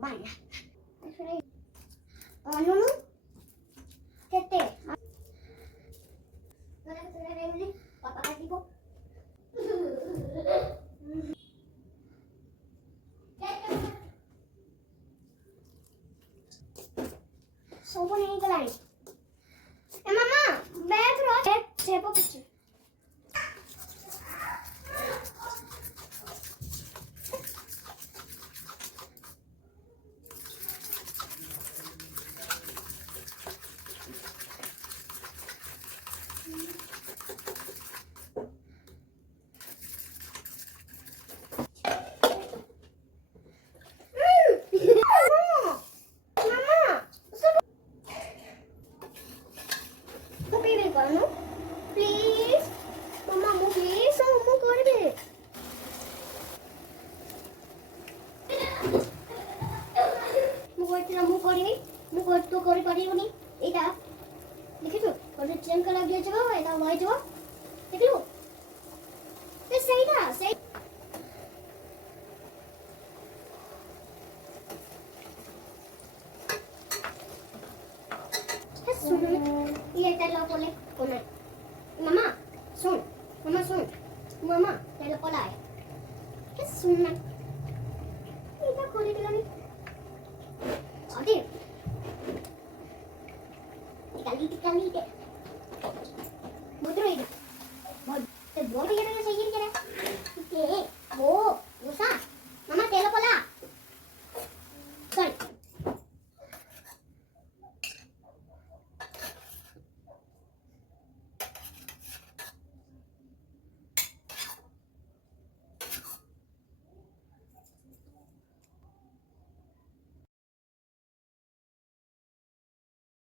Vaya. Nunu, Tete. Papa kasih po. Sopo नहीं गलानी. Mama, bag rock. Sepo kichi. Please, Mama, move please. Mama, করবে. মু করছিলাম মু করিনি মু তো করে পারিবনি এইটা দেখিছো ওটা চেন করা গিয়েছে গো এটা হয়ে যাব দেখলু এ সেইটা সেই হ্যাঁ শুনুন এটা লকলে কোন